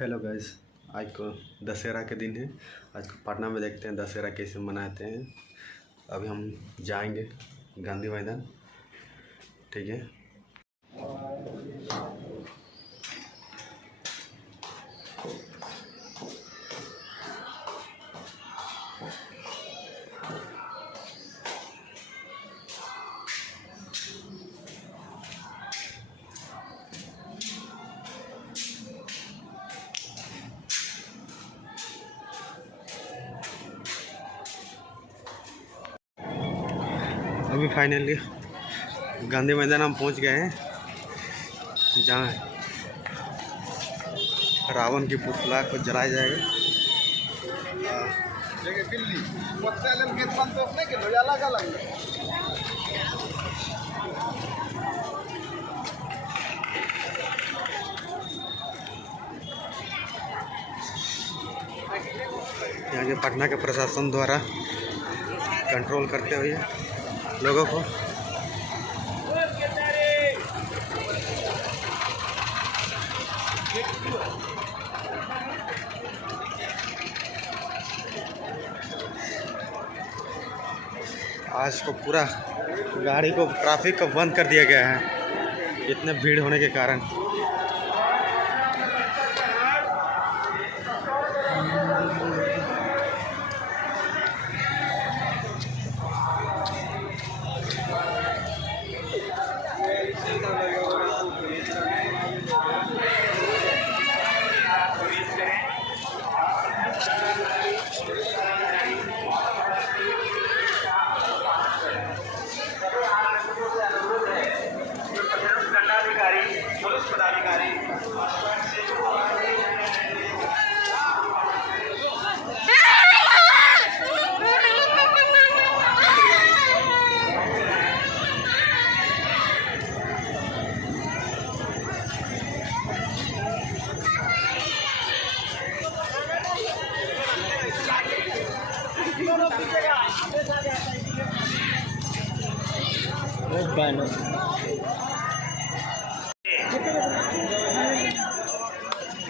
Hello guys, आज को दशहरा के दिन है। आज को पटना में देखते हैं दशहरा कैसे मनाते हैं। अभी हम जाएंगे गांधी मैदान, ठीक है। अभी फाइनली गांधी मैदान हम पहुंच गए हैं, जहाँ रावण की पुतला को जलाया जाएगा। यहाँ के पटना के प्रशासन द्वारा कंट्रोल करते हुए लोगों को आज को पूरा गाड़ी को, ट्रैफिक को बंद कर दिया गया है इतने भीड़ होने के कारण।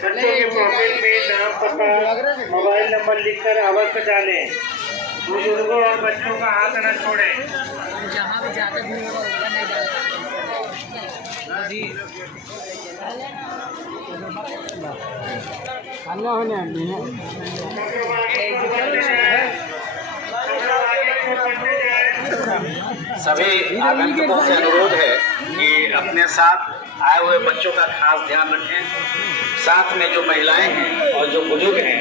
बच्चों के पॉकेट में नाम, पता, मोबाइल नंबर लिखकर अवश्य डालें। बुजुर्गों और बच्चों का हाथ न छोड़ें। जहाँ भी जाकर भी होगा नहीं डालता जी। सभी आगंतुकों से अनुरोध है कि अपने साथ आए हुए बच्चों का खास ध्यान रखें। साथ में जो महिलाएं हैं और जो बुजुर्ग हैं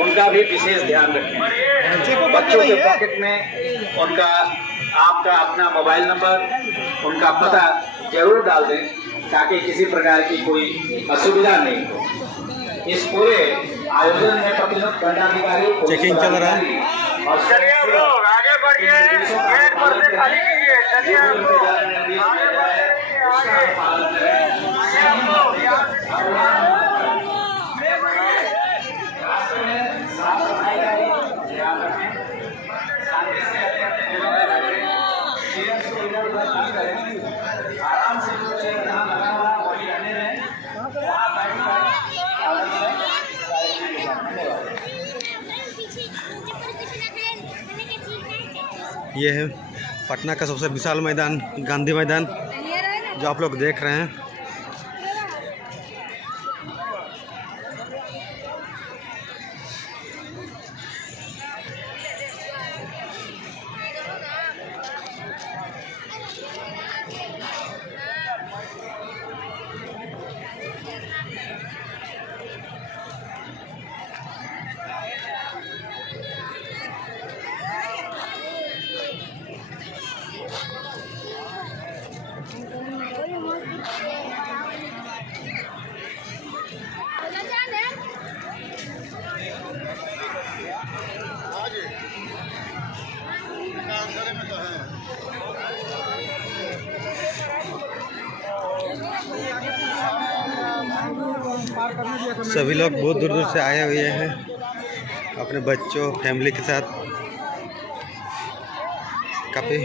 उनका भी विशेष ध्यान रखें। बच्चों के पॉकेट में उनका, आपका अपना मोबाइल नंबर, उनका पता जरूर डाल दें ताकि किसी प्रकार की कोई असुविधा नहीं हो। इस पूरे आयोजन में दंडाधिकारी चेकिंग चल रहा है। और चलिए लोग आगे बढ़िए, गेट पर से खाली कीजिए। चलिए आराम से जो चेयर यहाँ लगा हुआ है वही रहने में, वहाँ ये है पटना का सबसे विशाल मैदान, गांधी मैदान, जो आप लोग देख रहे हैं। सभी लोग बहुत दूर दूर से आए हुए हैं अपने बच्चों, फैमिली के साथ। काफ़ी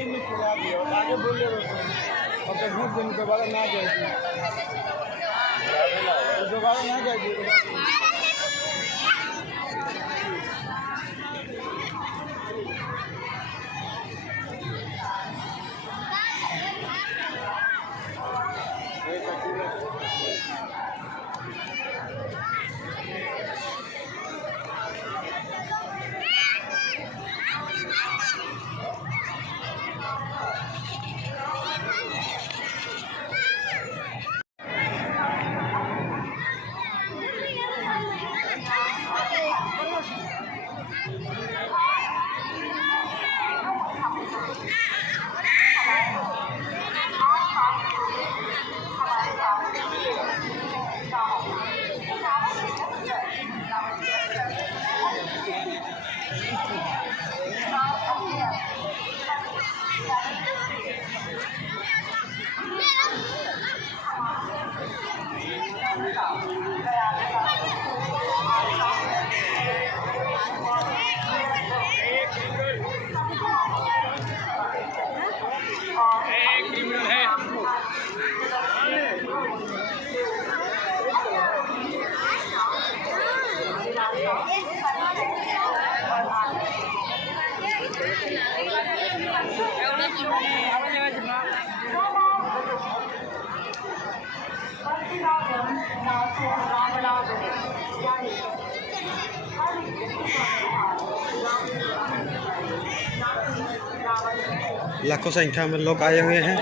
लाखों संख्या में लोग आए हुए हैं।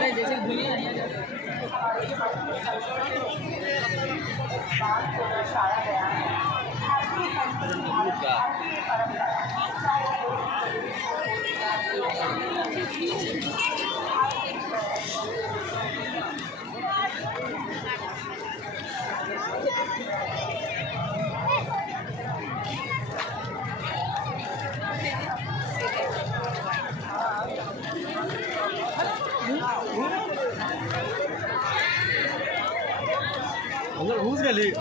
अंदर घुस गली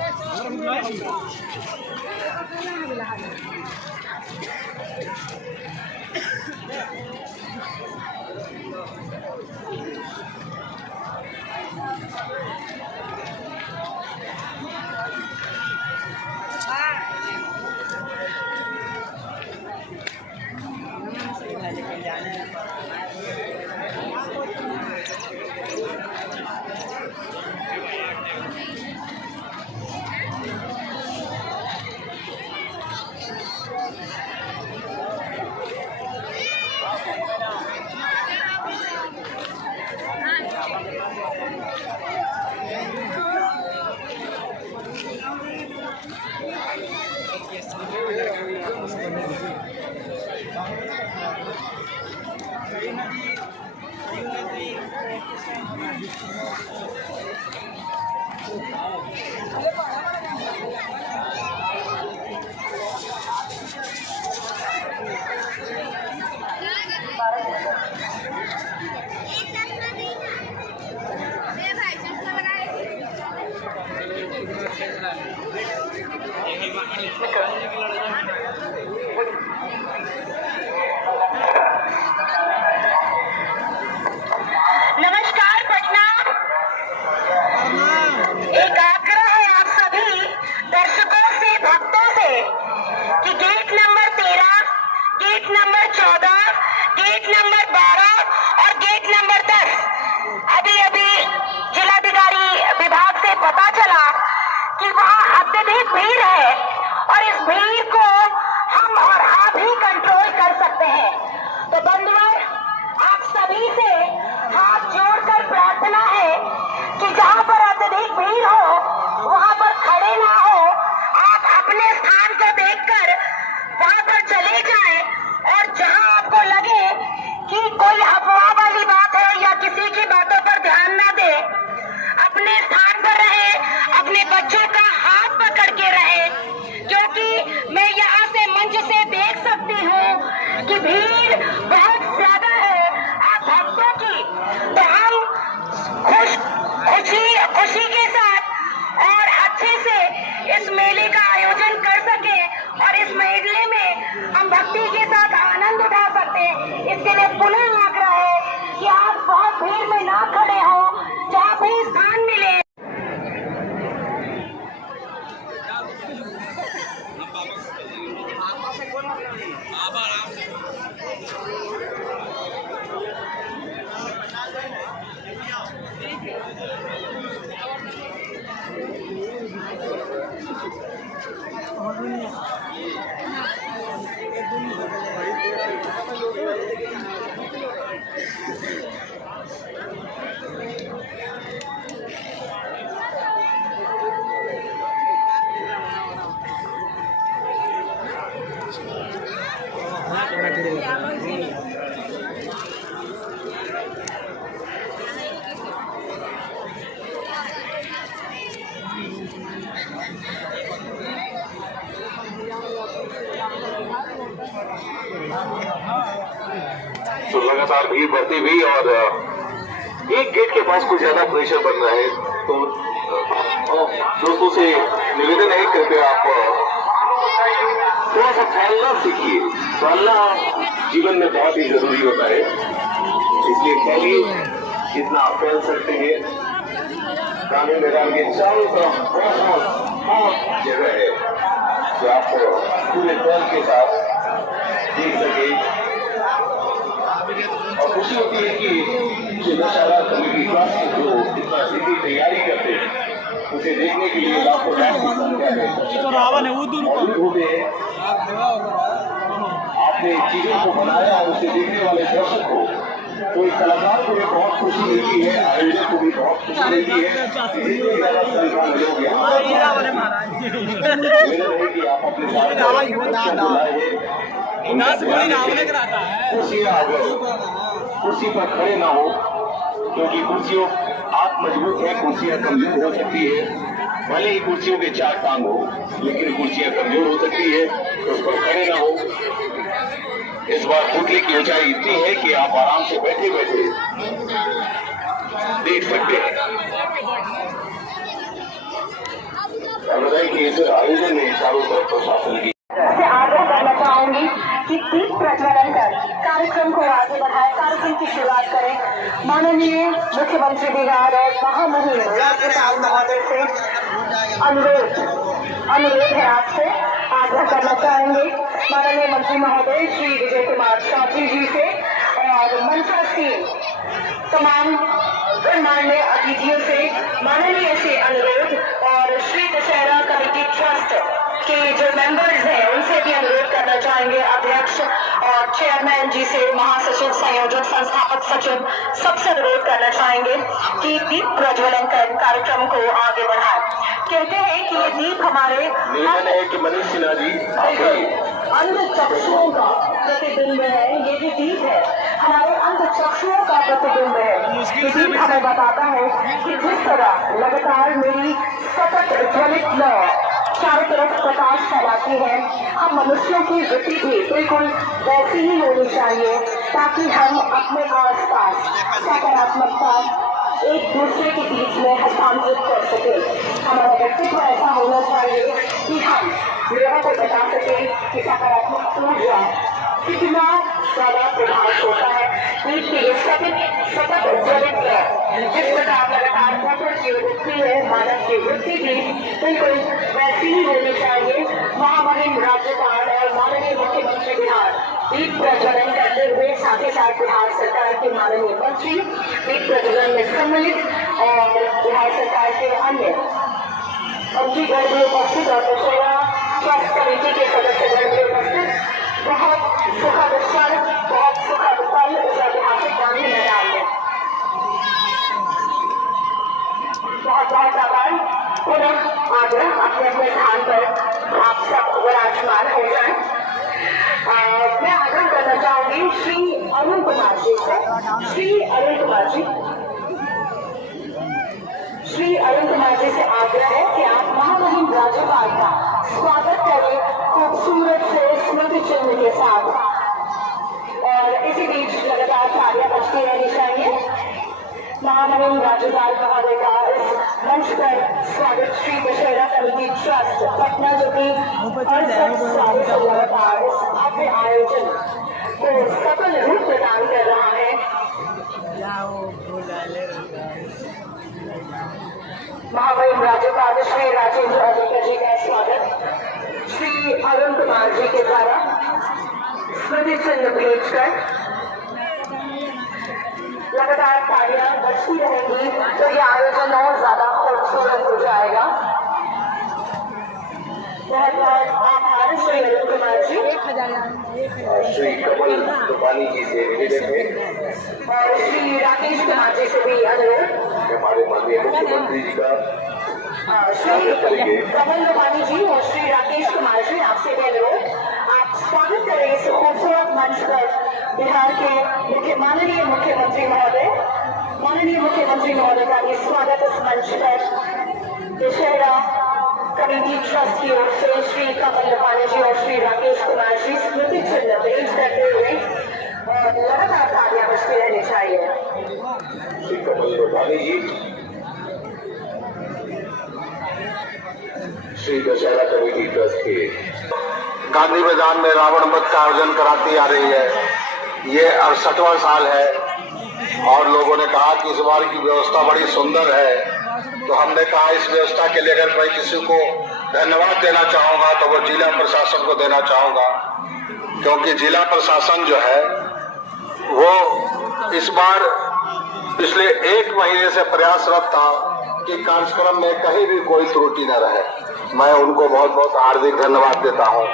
नमस्कार पटना। एक आग्रह है आप सभी दर्शकों से, भक्तों से कि gate number 13, gate number 14, gate number 12 और गेट नंबर 10 अभी अभी जिलाधिकारी विभाग से पता चला कि वहाँ अत्यधिक भीड़ है और इस भीड़ को हम और आप ही कंट्रोल कर सकते हैं। तो बंधुओं, आप सभी से हाथ जोड़कर प्रार्थना है कि जहाँ पर अत्यधिक भीड़ हो वहाँ पर खड़े ना हो, आप अपने स्थान को देखकर वहाँ पर चले जाएं और जहाँ आपको लगे कि कोई अफवाह वाली बात है या किसी की बातों पर ध्यान ना दे, अपने स्थान पर रहे, अपने बच्चों का हाथ पकड़ के रहे, क्योंकि मैं यहाँ से मंच से देख सकती हूँ कि भीड़ बहुत ज्यादा है आप भक्तों की। तो हम खुशी के साथ और अच्छे से इस मेले का आयोजन कर सके और इस मेले में हम भक्ति के साथ आनंद उठा सकते हैं, इसके लिए पुनः आग्रह है कि आप बहुत भीड़ में ना खड़े हो, जहाँ भी स्थान मिले। तो लगातार भीड़ बढ़ती हुई और एक गेट के पास कुछ ज्यादा प्रेशर बन रहा है, तो दोस्तों से निवेदन है कृपया आप थोड़ा सा फैलना सीखिए। फैलना जीवन में बहुत ही जरूरी होता है, इसलिए फैलिए जितना आप फैल सकते हैं। ग्रामीण मैदान के चारों तरफ बहुत जगह है जो आप पूरे दल के साथ देख सके। और खुशी होती है कि जो नशाला कमेटी क्लास के जो इतना सीधी तैयारी करते हैं उसे देखने के लिए लाखों की संख्या में मौजूद होते हैं। आपने चीजों को बनाया, उसे देखने वाले दर्शक को, कोई कलाकार को भी बहुत खुशी मिलती है, आयोजक को भी बहुत खुशी मिलती है। कि आप अपने कुर्सी पर खड़े ना हो, क्योंकि कुर्सियों आप मजबूत है, कुर्सियां कमजोर हो सकती है। भले ही कुर्सियों के 4 टांग हो, लेकिन कुर्सियां कमजोर हो सकती है, तो उस पर खड़े ना हो। इस बार पुतले की ऊंचाई इतनी है कि आप आराम से बैठे बैठे देख सकते हैं। बताइए कि इस आयोजन में चारों तरफ प्रशासन की आग्रह करना चाहूंगी कि दीप प्रज्वलन कर कार्यक्रम को आगे बढ़ाए, कार्यक्रम की शुरुआत करें। माननीय मुख्यमंत्री बिहार और महामहिम राज्यपाल महोदय से अनुरोध है, आपसे आग्रह करना चाहेंगे माननीय मंत्री महोदय श्री विजय कुमार चौधरी जी से और मंचासीन तमाम गणमान्य अतिथियों से माननीय से अनुरोध, और श्री दशहरा कमेटी ट्रस्ट के जो मेंबर्स हैं उनसे भी अनुरोध करना चाहेंगे, अध्यक्ष और चेयरमैन जी से, महासचिव, संयोजक, संस्थापक सचिव, सबसे अनुरोध करना चाहेंगे कि दीप प्रज्वलन कर कार्यक्रम को आगे बढ़ाए। कहते हैं कि ये दीप हमारे निवेदन है कि मनीष सिन्हा जी अंध चक्षुओं का प्रतिबिंब है। ये जो दीप है हमारे अंध चक्षुओं का प्रतिबिंब है। ये दीप हमें बताता है कि जिस तरह लगातार मेरी सतत ज्वलित लौ चारों तरफ प्रकाश फैलाती है, हम मनुष्यों की वृत्ति भी बिल्कुल वैसी ही होनी चाहिए, ताकि हम अपने आसपास सकारात्मकता एक दूसरे के बीच में हस्तांतरित कर सके। हमारा व्यक्तित्व ऐसा होना चाहिए कि हम लोगों को बता सके कि सकारात्मक ऊर्जा कितना ज्यादा प्रभावित होता है। दीप की सतत ज्वलित है, जिस प्रकार लगातार प्रखर की वृत्ति है, मानव की वृत्ति भी बिल्कुल वैसी ही होनी चाहिए। महामहिम राज्यपाल और माननीय मुख्यमंत्री बिहार दीप प्रज्वलन करते हुए साथ ही साथ बिहार सरकार के माननीय मंत्री दीप प्रज्वलन में सम्मिलित और बिहार सरकार के अन्य मंत्रीगण भी उपस्थित और दशहरा ट्रस्ट कमेटी के सदस्यगण भी उपस्थित। बहुत सुखद क्षण, बहुत सुखद पल इस ऐतिहासिक गांधी मैदान में। बहुत बहुत आभार। पुनः आग्रह अपने अपने स्थान पर आप सब विराजमान हो जाएं। मैं आग्रह करना चाहूंगी श्री अरुण कुमार जी से। श्री अरुण कुमार जी से आग्रह है कि आप महामहिम राज्यपाल का स्वागत करें खूबसूरत से स्मृति चिन्ह के साथ, और इसी बीच लगातार तालियां बजती रहनी चाहिए। महामहिम राज्यपाल महोदय का इस मंच पर स्वागत श्री दशहरा कमेटी ट्रस्ट पटना, जो कि लगातार इस भव्य आयोजन को सफल रूप प्रदान कर रहा है। महामहिम राज्यपाल श्री राजेंद्र अधिकारी जी का स्वागत श्री अरुण कुमार जी के द्वारा स्मृति चिन्ह भेज कर लगातार तालियां बजती रहेंगी तो ये आयोजन और ज्यादा खूबसूरत हो जाएगा। बहुत आभार श्री अरुण कुमार जी 1000 श्री कमल लोपानी जी से निवेदन है और श्री राकेश कुमार जी से भी अनुरोध। हमारे माननीय मुख्यमंत्री जी का श्री कमल लोपानी जी और श्री राकेश कुमार जी आपसे भी अनुरोध, आप स्वागत करें इस खूबसूरत मंच पर बिहार के माननीय मुख्यमंत्री महोदय का भी स्वागत इस मंच पर दशहरा कमेटी ट्रस्ट की ओर से श्री कमल लोपानी जी और श्री राकेश कुमार जी स्मृति चिन्ह भेंट करते हुए और लगातार तालियां बजती रहनी चाहिए। श्री कमल लोपानी जी श्री दशहरा कमेटी ट्रस्ट के गांधी मैदान में रावण वध का आयोजन कराती आ रही है। ये 68वां साल है और लोगों ने कहा कि इस बार की व्यवस्था बड़ी सुंदर है, तो हमने कहा इस व्यवस्था के लिए अगर मैं किसी को धन्यवाद देना चाहूंगा तो वो जिला प्रशासन को देना चाहूंगा, क्योंकि जिला प्रशासन जो है वो इस बार पिछले 1 महीने से प्रयासरत था कि कार्यक्रम में कहीं भी कोई त्रुटि न रहे। मैं उनको बहुत बहुत हार्दिक धन्यवाद देता हूं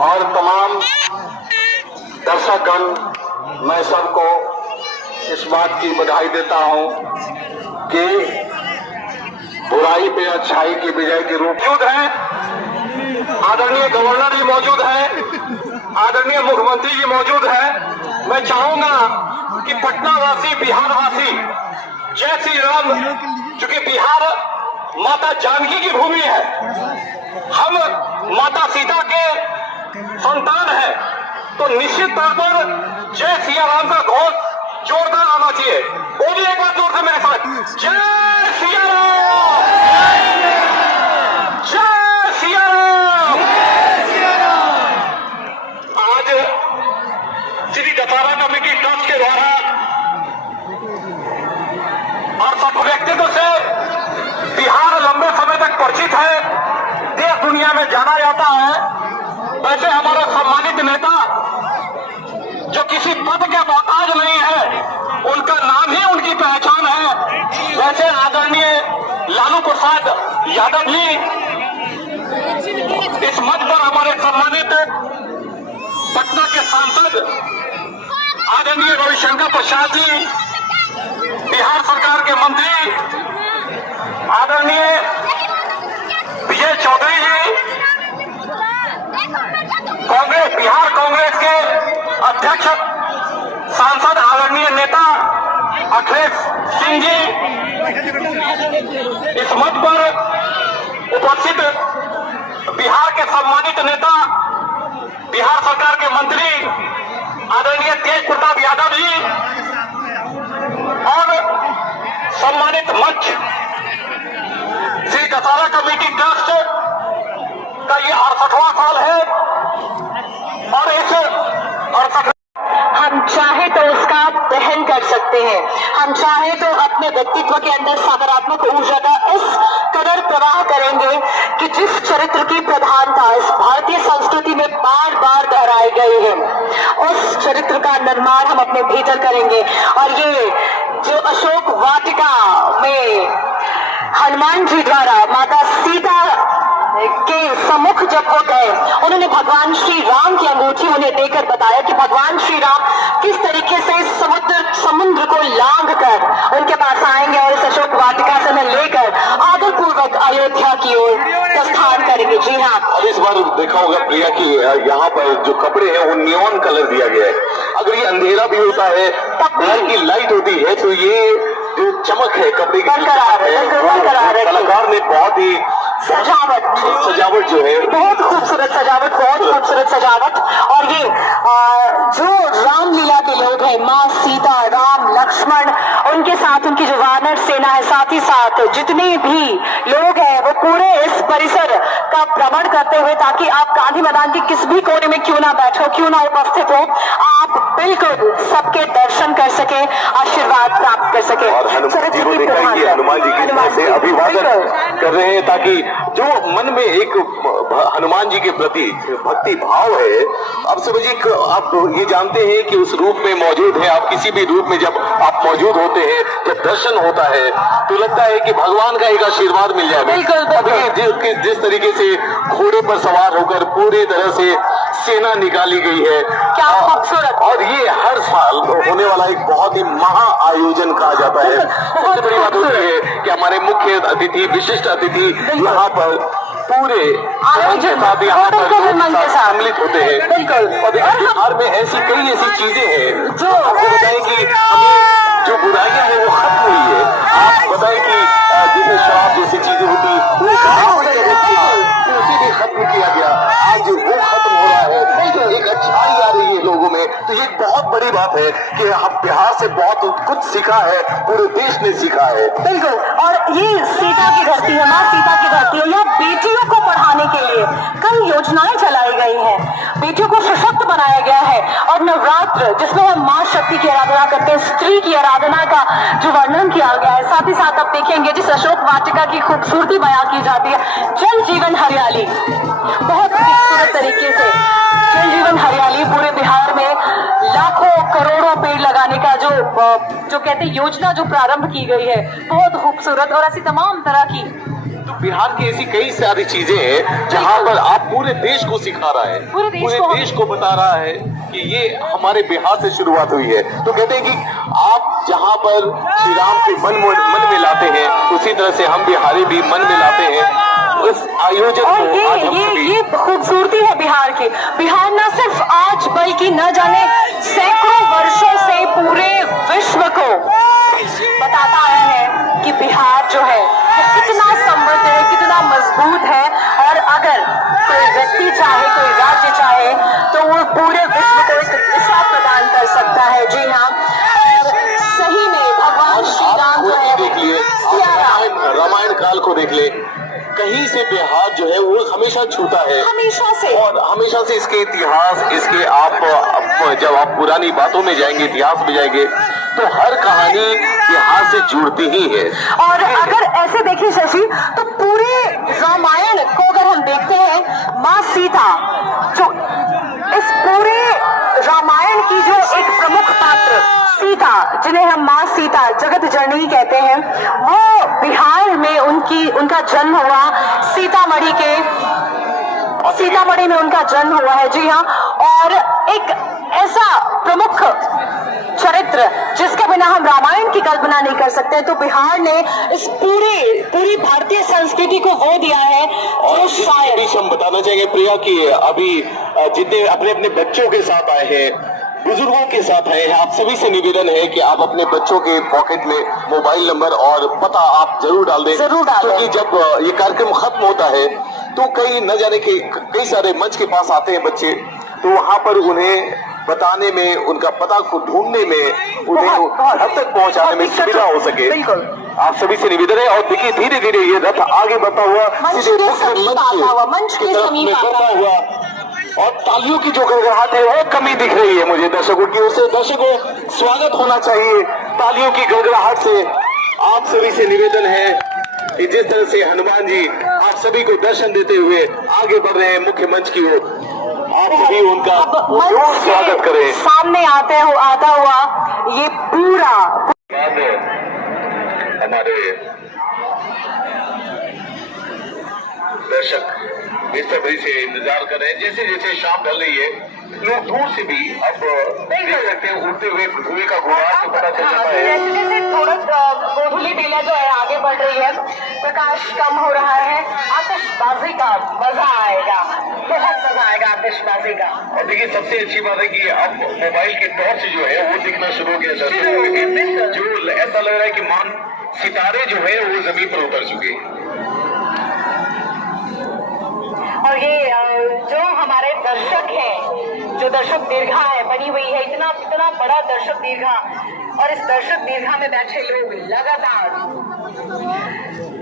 और तमाम दर्शकगण, मैं सबको इस बात की बधाई देता हूं कि बुराई पे अच्छाई की विजय के रूप मौजूद है। आदरणीय गवर्नर जी मौजूद है, आदरणीय मुख्यमंत्री जी मौजूद है। मैं चाहूंगा कि पटना वासी, बिहार वासी, जय श्री राम, चूंकि बिहार माता जानकी की भूमि है, हम माता सीता के संतान हैं, तो निश्चित तौर पर जय सिया राम का घोष जोरदार आना चाहिए। वो भी एक बार जोर से मेरे साथ, जय सिया राम, जय सिया राम। आज श्री दशहरा कमेटी ट्रस्ट के द्वारा और सब व्यक्तित्व से बिहार लंबे समय तक परिचित है, देश दुनिया में जाना जाता है। वैसे हमारा सम्मानित नेता जो किसी पद के मोहताज नहीं है, उनका नाम ही उनकी पहचान है। वैसे आदरणीय लालू प्रसाद यादव जी इस मंच पर हमारे सम्मानित पटना के सांसद आदरणीय रविशंकर प्रसाद जी, बिहार सरकार के मंत्री आदरणीय विजय चौधरी जी, बिहार कांग्रेस के अध्यक्ष सांसद आदरणीय नेता अखिलेश सिंह जी, इस मंच पर उपस्थित बिहार के सम्मानित नेता, बिहार सरकार के मंत्री आदरणीय तेज प्रताप यादव जी और सम्मानित मंच श्री दशहरा कमेटी ट्रस्ट का ये 68वां साल है और इस 68 हम चाहे तो उसका दहन कर सकते हैं, हम चाहे तो अपने व्यक्तित्व के अंदर सकारात्मक ऊर्जा का इस कदर प्रवाह करेंगे कि जिस चरित्र की प्रधानता इस भारतीय संस्कृति में बार बार दोहराई गई है, उस चरित्र का निर्माण हम अपने भीतर करेंगे। और ये जो अशोक वाटिका में हनुमान जी द्वारा माता सीता के सम्मुख जब वो गए, उन्होंने भगवान श्री राम की अंगूठी उन्हें देकर बताया कि भगवान श्री राम किस तरीके से समुद्र को लांघ कर उनके पास आएंगे और इस अशोक वाटिका से मैं लेकर आदर पूर्वक अयोध्या की ओर प्रस्थान करेंगे। जी हाँ, इस बार देखा होगा प्रिया की यहाँ पर जो कपड़े हैं वो नियॉन कलर दिया गया है। अगर ये अंधेरा भी होता है, घर की लाइट होती है, तो ये जो चमक है कपड़े की कलाकार ने बहुत ही सजावट जो है बहुत खूबसूरत सजावट, बहुत खूबसूरत सजावट। और ये जो रामलीला के लोग हैं, माँ सीता, राम, लक्ष्मण, उनके साथ उनकी जो वानर सेना है, साथ ही साथ जितने भी लोग हैं वो पूरे इस परिसर का भ्रमण करते हुए, ताकि आप गांधी मैदान के किस भी कोने में क्यों ना बैठो, क्यों ना उपस्थित हो, आप बिल्कुल सबके दर्शन कर सके, आशीर्वाद प्राप्त कर सके। और हनुमान जी को देखा, ये हनुमान जी की तरह से अभिवादन कर रहे हैं ताकि जो मन में एक हनुमान जी के प्रति भक्ति भाव है, अब समझिए आप ये जानते हैं कि उस रूप में मौजूद है। आप किसी भी रूप में जब आप मौजूद होते हैं, जब दर्शन होता है तो लगता है कि भगवान का एक आशीर्वाद मिल जाएगा। अभी जिस तरीके से घोड़े पर सवार होकर पूरी तरह से सेना निकाली गई है, क्या खूबसूरत। और ये हर साल होने वाला एक बहुत ही महा आयोजन कहा जाता है। सबसे बड़ी बात होती है कि हमारे मुख्य अतिथि, विशिष्ट अतिथि यहाँ पर पूरे सम्मिलित होते हैं। और बिहार में ऐसी कई ऐसी चीजें हैं जो आपको बताएं कि हमें जो बुराइयां हैं वो खत्म हुई है। आप बताएं कि जैसे शराब जैसी चीजें होती उसे भी खत्म किया गया, आज वो खत्म हो रहा है, एक अच्छाई आ रही है लोगों में। तो ये बहुत बड़ी बात है कि हम बिहार से बहुत कुछ सीखा है, पूरे देश ने सीखा है। बिल्कुल। और ये सीता की धरती है, माँ सीता की धरती है। यहाँ बेटियों को पढ़ाने के लिए कई योजनाएं चलाई गई हैं, बेटियों को सशक्त बनाया गया है। और नवरात्र जिसमें हम माँ शक्ति की आराधना करते हैं, स्त्री की आराधना का जो वर्णन किया गया है, साथ ही साथ आप देखेंगे जिस अशोक वाटिका की खूबसूरती बयां की जाती है। जल जीवन हरियाली, बहुत खूबसूरत तरीके से जल जीवन हरियाली पूरे बिहार में लाखों करोड़ों पेड़ लगाने का जो कहते हैं योजना जो प्रारंभ की गई है, बहुत खूबसूरत। और ऐसी तमाम तरह की तो बिहार की ऐसी कई सारी चीजें हैं जहां पर आप पूरे देश को सिखा रहा है, पूरे देश को बता रहा है कि ये हमारे बिहार से शुरुआत हुई है। तो कहते हैं कि आप जहां पर श्री राम के मन में लाते हैं, उसी तरह से हम बिहारी भी मन में लाते हैं उस आयोजन को। ये खूबसूरती है बिहार की। बिहार न सिर्फ आज बल्कि न जाने सैकड़ों वर्षों से पूरे विश्व को बताता आया है कि बिहार जो है कितना समृद्ध है, कितना मजबूत है। और अगर कोई व्यक्ति चाहे, कोई राज्य चाहे, तो वो पूरे विश्व को एक दिशा प्रदान कर सकता है। जी हाँ, और सही में भगवान श्री राम जो है, देखिए रामायण काल को देख ले, कहीं से बिहार जो है वो हमेशा छूटा है, हमेशा से। और हमेशा से इसके इतिहास, इसके आप जब आप पुरानी बातों में जाएंगे, इतिहास में जाएंगे, तो हर कहानी बिहार से जुड़ती ही है। और अगर ऐसे देखिए शशि, तो पूरे रामायण को अगर हम देखते हैं, माँ सीता जो इस पूरे रामायण की जो एक प्रमुख पात्र सीता, जिन्हें हम माँ सीता जगत जननी कहते हैं, वो बिहार में उनका जन्म हुआ। सीतामढ़ी में उनका जन्म हुआ है। जी हाँ, और एक ऐसा प्रमुख चरित्र जिसके बिना हम रामायण की कल्पना नहीं कर सकते। तो बिहार ने इस पूरी भारतीय संस्कृति को वो दिया है। और शायद हम बताना चाहेंगे प्रिया कि अभी जितने अपने अपने बच्चों के साथ आए हैं, बुजुर्गों के साथ आए हैं, आप सभी से निवेदन है कि आप अपने बच्चों के पॉकेट में मोबाइल नंबर और पता आप जरूर डाल दें, क्योंकि जब ये कार्यक्रम खत्म होता है तो कई न जाने के कई सारे मंच के पास आते हैं बच्चे, तो वहां पर उन्हें बताने में, उनका पता को ढूंढने में, उन्हें हद तक पहुंचाने में सुविधा हो सके। आप सभी से निवेदन है। और देखिए धीरे धीरे ये रथ आगे बढ़ता हुआ सीधे मुख्य मंच के समीप बढ़ता हुआ, और तालियों की जो गड़गड़ाहट है वो कमी दिख रही है मुझे दर्शकों की ओर से। दर्शकों, स्वागत होना चाहिए तालियों की गड़गड़ाहट से। आप सभी से निवेदन है कि जिस तरह से हनुमान जी आप सभी को दर्शन देते हुए आगे बढ़ रहे हैं मुख्य मंच की ओर, आप सभी उनका स्वागत करें। सामने आता हुआ ये पूरा हमारे दर्शक बेसब्री से इंतजार कर रहे हैं। जैसे जैसे शाम ढल रही है, लोग दूर से भी अब देख सकते हैं उड़ते हुए धुएं का गुबार से पता चल जाता है। जैसे जैसे थोड़ा गोधुली बेला जो है आगे बढ़ रही है, प्रकाश कम हो रहा है, आतिशबाजी का मजा आएगा, बहुत मजा आएगा आतिशबाजी का। और देखिए सबसे अच्छी बात है कि अब मोबाइल के टॉर्च जो है वो दिखना शुरू हो गया, जो ऐसा लग रहा है कि मान सितारे जो है वो जमीन पर उतर चुके हैं। और ये जो हमारे दर्शक हैं, जो दर्शक दीर्घा है बनी हुई है, इतना बड़ा दर्शक दीर्घा, और इस दर्शक दीर्घा में बैठे लोग लगातार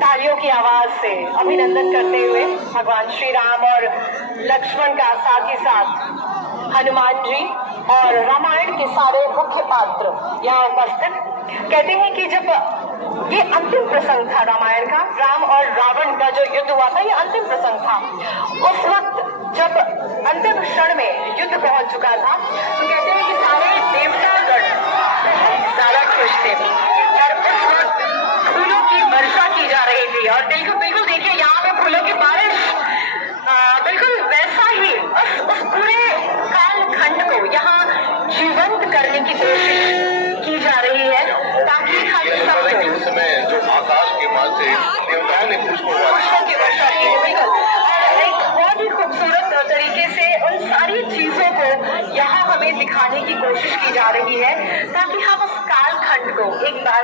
तालियों की आवाज से अभिनंदन करते हुए भगवान श्री राम और लक्ष्मण का, साथ ही साथ हनुमान जी और रामायण के सारे मुख्य पात्र यहाँ उपस्थित। कहते हैं कि जब ये अंतिम प्रसंग था रामायण का, राम और रावण का जो युद्ध हुआ था, ये अंतिम प्रसंग था। उस वक्त जब अंतिम क्षण में युद्ध पहुंच चुका था, तो कहते हैं कि सारे देवतागण सारा खुश थे और उस वक्त फूलों की वर्षा की जा रही थी। और बिल्कुल देखिए यहाँ पे फूलों की बारिश, बिल्कुल वैसा ही उस पूरे कालखंड को यहाँ जीवंत करने की कोशिश की जा रही है, ताकि हम सब उस समय जो आकाश के मार्ग से देवताओं ने पुष्पों की वर्षा की है। बिल्कुल एक बहुत ही खूबसूरत तरीके से उन सारी चीजों को यहाँ हमें दिखाने की कोशिश की जा रही है, ताकि हम उस कालखंड को एक बार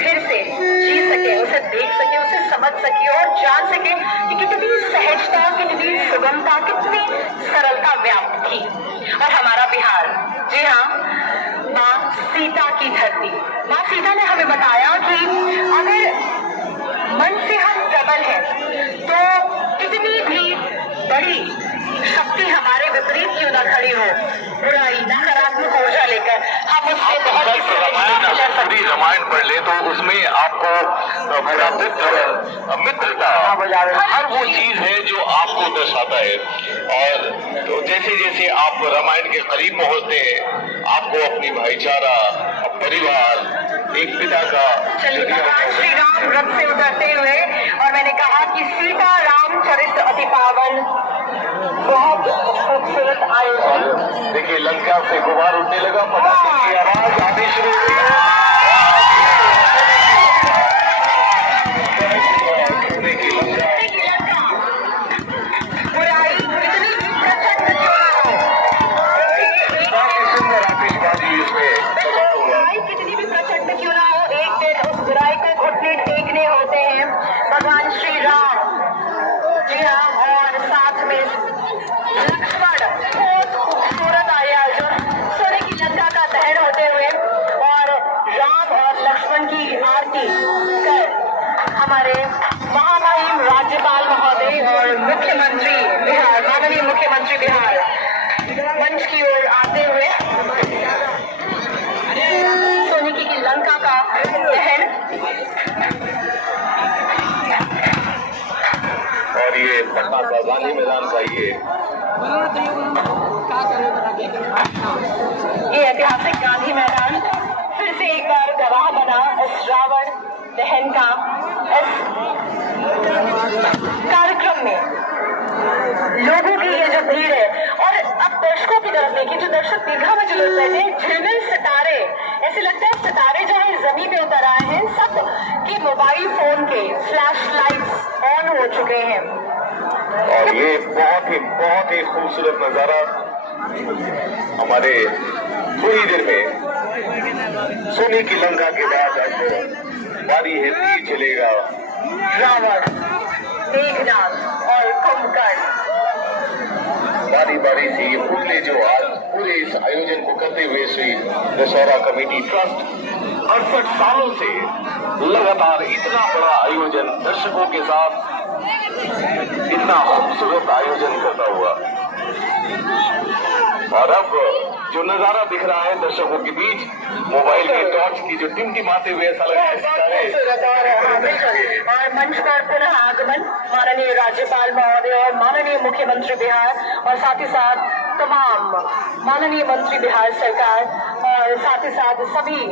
फिर से जी सके, उसे देख सके, उसे समझ सके और जान सके कि कितनी सहजता, कितनी सुगमता, कितनी सरलता व्याप्त थी। और हमारा बिहार, जी हाँ, माँ सीता की धरती, माँ सीता ने हमें बताया कि अगर मन से हम प्रबल हैं तो कितनी भी बड़ी शक्ति हमारे विपरीत क्यों न खड़ी हो, बुराई नकारात्मक ऊर्जा लेकर हम उससे बहुत ही पूरी रामायण पढ़ ले तो उसमें आपको मित्रता, हर वो चीज है जो आपको दर्शाता है। और तो जैसे जैसे आप रामायण के करीब पहुंचते हैं, आपको अपनी भाईचारा, परिवार, एक पिता का श्री राम रथ से उतरते हुए, और मैंने कहा कि सीता राम चरित्र अति पावन, बहुत खूबसूरत आयोजन। देखिए लंका से गुबार उठने लगा, पटाखे की आवाज आनी शुरू हुई है। कितनी भी प्रचंड क्यों ना हो, एक दिन उस बुराई को घुटने टेकने होते हैं भगवान श्री राम, जी हाँ, और साथ में लक्ष्मण। बहुत खूबसूरत आयोजन, सोने की लंका का दहन होते हुए और राम और लक्ष्मण की आरती कर हमारे महामहिम राज्यपाल महोदय और मुख्यमंत्री बिहार, माननीय मुख्यमंत्री बिहार मंच की ओर आते हुए सोने की लंका का दहन। और ये पटना का गांधी मैदान का ये ऐतिहासिक गांधी मैदान फिर से एक बार गवाह बना इस रावण दहन का। इस कार्यक्रम में लोगों की ये जो भीड़ है, और अब दर्शकों की तरफ देखिए, जो दर्शक दीर्घा में जो लोग बैठे हैं, झिलमिल सितारे, ऐसे लगता है सितारे जो है जमीन पे उतर आए हैं, सब के मोबाइल फोन के फ्लैश लाइट्स ऑन हो चुके हैं। और ये बहुत ही खूबसूरत नजारा हमारे थोड़ी देर में सोने की लंका के बाद बारी है तीर चलेगा। रावण, मेघनाद और कुंभकर्ण बारी बारी से ये पुतले जो आज पूरे इस आयोजन को करते हुए श्री दशहरा कमेटी ट्रस्ट 68 सालों से लगातार इतना बड़ा आयोजन दर्शकों के साथ, इतना खूबसूरत आयोजन करता हुआ। और अब जो नजारा दिख रहा है दर्शकों के बीच, मोबाइल की टॉर्च की जो टिमटिमाते हुए ऐसा लग रहा है। और मंच पर पुनः आगमन माननीय राज्यपाल महोदय और माननीय मुख्यमंत्री बिहार, और साथ ही साथ तमाम माननीय मंत्री बिहार सरकार, और साथ ही साथ सभी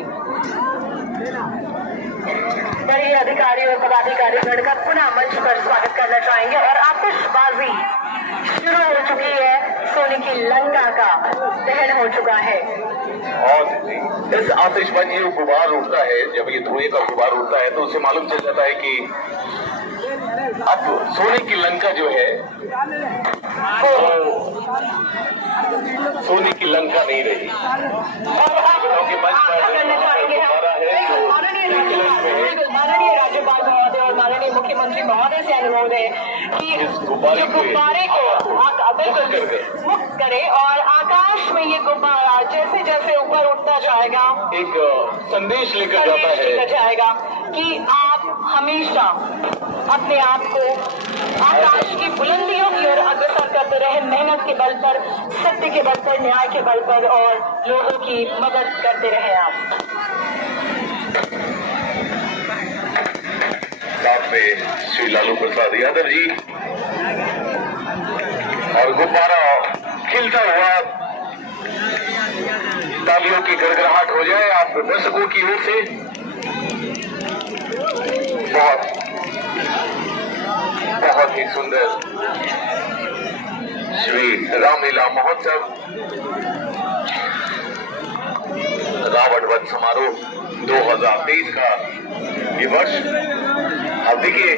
बड़े अधिकारी और पदाधिकारी गण का पुनः मंच पर स्वागत करना चाहेंगे। और आतिशबाजी शुरू हो चुकी है, सोने की लंका का दहन हो चुका है। और इस आतिशबाजी जो गुबार उठता है, जब ये धुएं का गुबार उठता है तो उससे मालूम चल जाता है कि अब सोने की लंका जो है वो सोने की लंका नहीं रही। क्योंकि मंच पर माननीय राज्यपाल महोदय और माननीय मुख्यमंत्री महोदय से अनुरोध है कि जो गुब्बारे को मुक्त करे और आकाश में ये गुब्बारा जैसे जैसे ऊपर उठता जाएगा एक संदेश लेकर जाएगा कि आप हमेशा अपने आप को आकाश की बुलंदियों की ओर अग्रसर करते रहे, मेहनत के बल पर, सत्य के बल पर, न्याय के बल पर और लोगों की मदद करते रहे आप। साथ में श्री लालू प्रसाद यादव जी और गुब्बारा खिलता हुआ तालियों की गड़गड़ाहट हो जाए आप दर्शकों की ओर से। बहुत ही सुंदर श्री रामलीला महोत्सव रावण वध समारोह 2023 का ये वर्ष। अब देखिए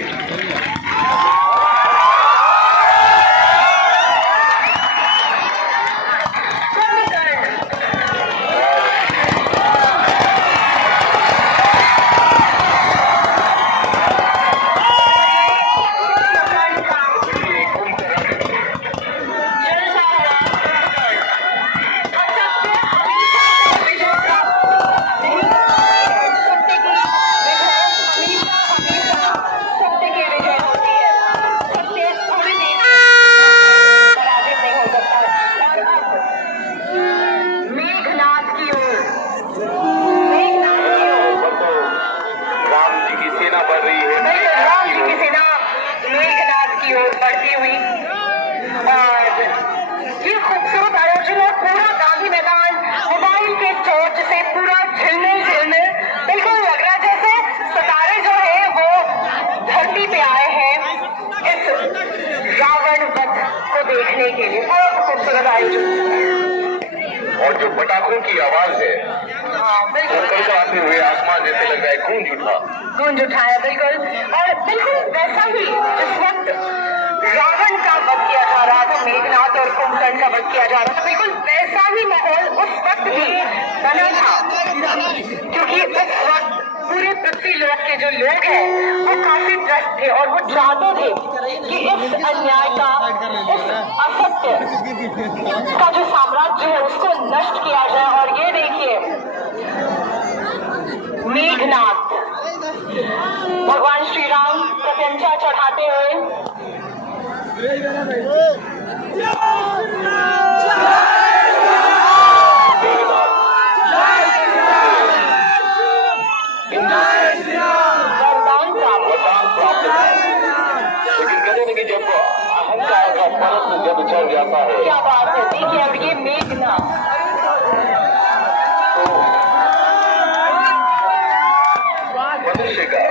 के लिए बहुत खूबसूरत आयोजन और जो पटाखों की आवाज है वो कल आते हुए आसमान जैसे लग रहा है गूंज उठा है बिल्कुल। और बिल्कुल वैसा ही जिस वक्त रावण का वध किया जा रहा था, मेघनाथ और कुंभकर्ण का वध किया जा रहा था, बिल्कुल वैसा ही माहौल उस वक्त भी बना था, क्योंकि उस वक्त पूरे पृथ्वी लोक के जो लोग हैं वो काफी त्रस्त थे और वो चाहते थे कि इस अन्याय का, इस असत्य का जो साम्राज्य है उसको नष्ट किया जाए। और ये देखिए मेघनाथ भगवान श्री राम प्रशंसा चढ़ाते हुए जब अहंकार का परत जब चढ़ जाता है, क्या बात है। देखिए अब ये मेघनाथ मनुष्य का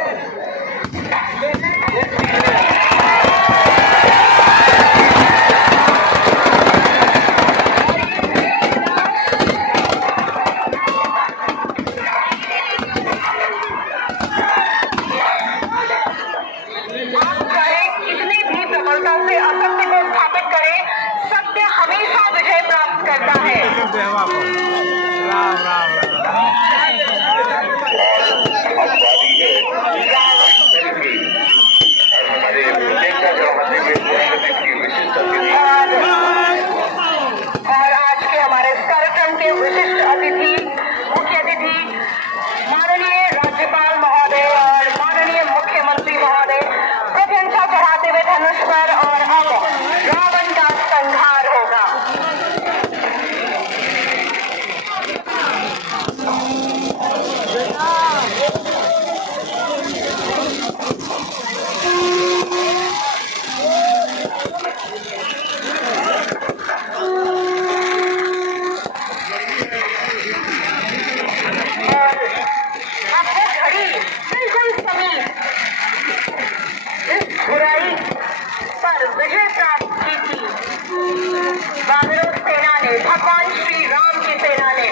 भगवान श्री राम की सेना ने,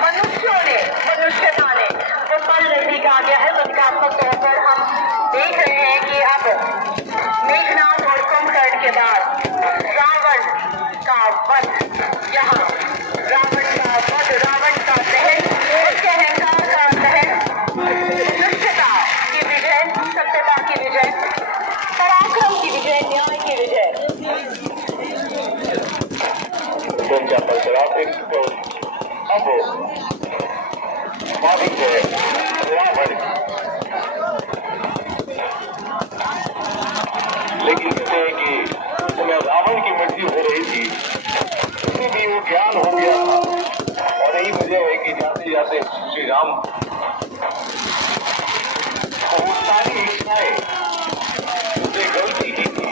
मनुष्यों ने, मनुष्यता ने वो पल नजदीक आ गया है। प्रतीकात्मक तौर पर हम देख रहे हैं कि अब मेघनाथ और कुंभकर्ण के बाद रावण का वध, यहाँ रावण का वध, रावण का दहन, उसके अहंकार का दहन, दुष्टता की विजय, सत्यता की विजय। अब मालिक है रावण, लेकिन कहते हैं कि उसमें रावण की मृत्यु हो रही थी, उसमें भी वो ज्ञान हो गया था। और यही वजह है कि जाते जाते श्री राम वो सारी इच्छाएं उसने गलती की थी,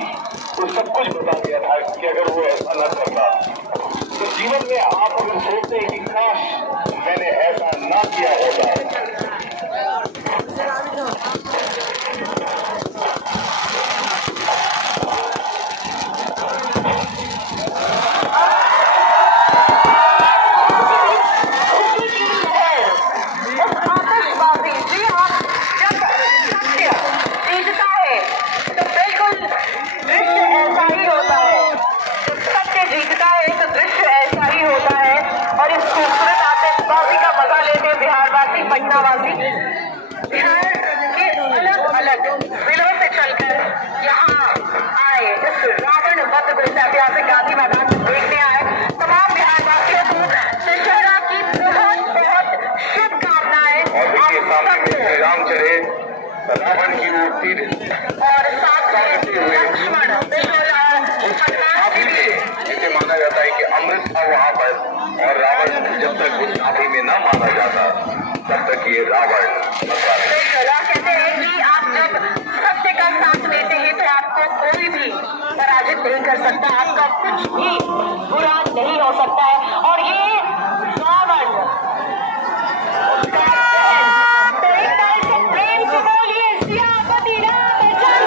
वो सब कुछ बता दिया था कि अगर वो ऐसा न करता तो जीवन में आप अगर सोचते हैं कि काश मैंने ऐसा ना किया होता, पटनावासी बिहार के अलग अलग जिलों से चलकर यहाँ आए, इस रावण वध को इस ऐतिहासिक गांधी मैदान में देखने आए तमाम बिहारवासियों को दशहरा की बहुत बहुत शुभकामनाएं। और देखिए सामने में श्री राम चढ़े रावण की मूर्ति और साथ में लक्ष्मण इसे माना जाता है कि अमृत था वहाँ पर, और रावण जब तक उस नाभि में न माना जाता तब तक ये रावण कहते हैं कि आप जब सत्य का साथ लेते हैं तो आपको कोई भी पराजित नहीं कर सकता, आपका कुछ भी बुरा नहीं हो सकता है। और ये रावण तो एक बार से प्रेम से बोलिए सियापति रामचंद्र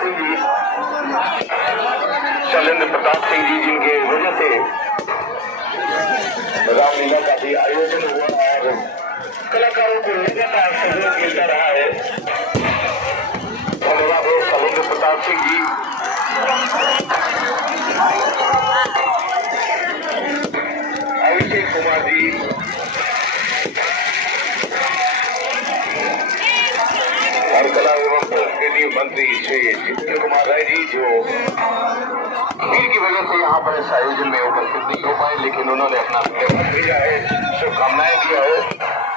की शैलेंद्र प्रताप सिंह जी जिनके वजह से रामलीला का भी आयोजन हुआ और कलाकारों को लगातार सहयोग मिलता रहा है। धन्यवाद है शैलेंद्र प्रताप सिंह जी। अभिषेक कुमार जी, और कला एवं संस्कृति मंत्री श्री जितेंद्र कुमार राय जी, जो भीड़ की वजह से यहाँ पर इस आयोजन में उपस्थित नहीं हो पाए, लेकिन उन्होंने अपना भेजा है, शुभकामनाएं दिया है।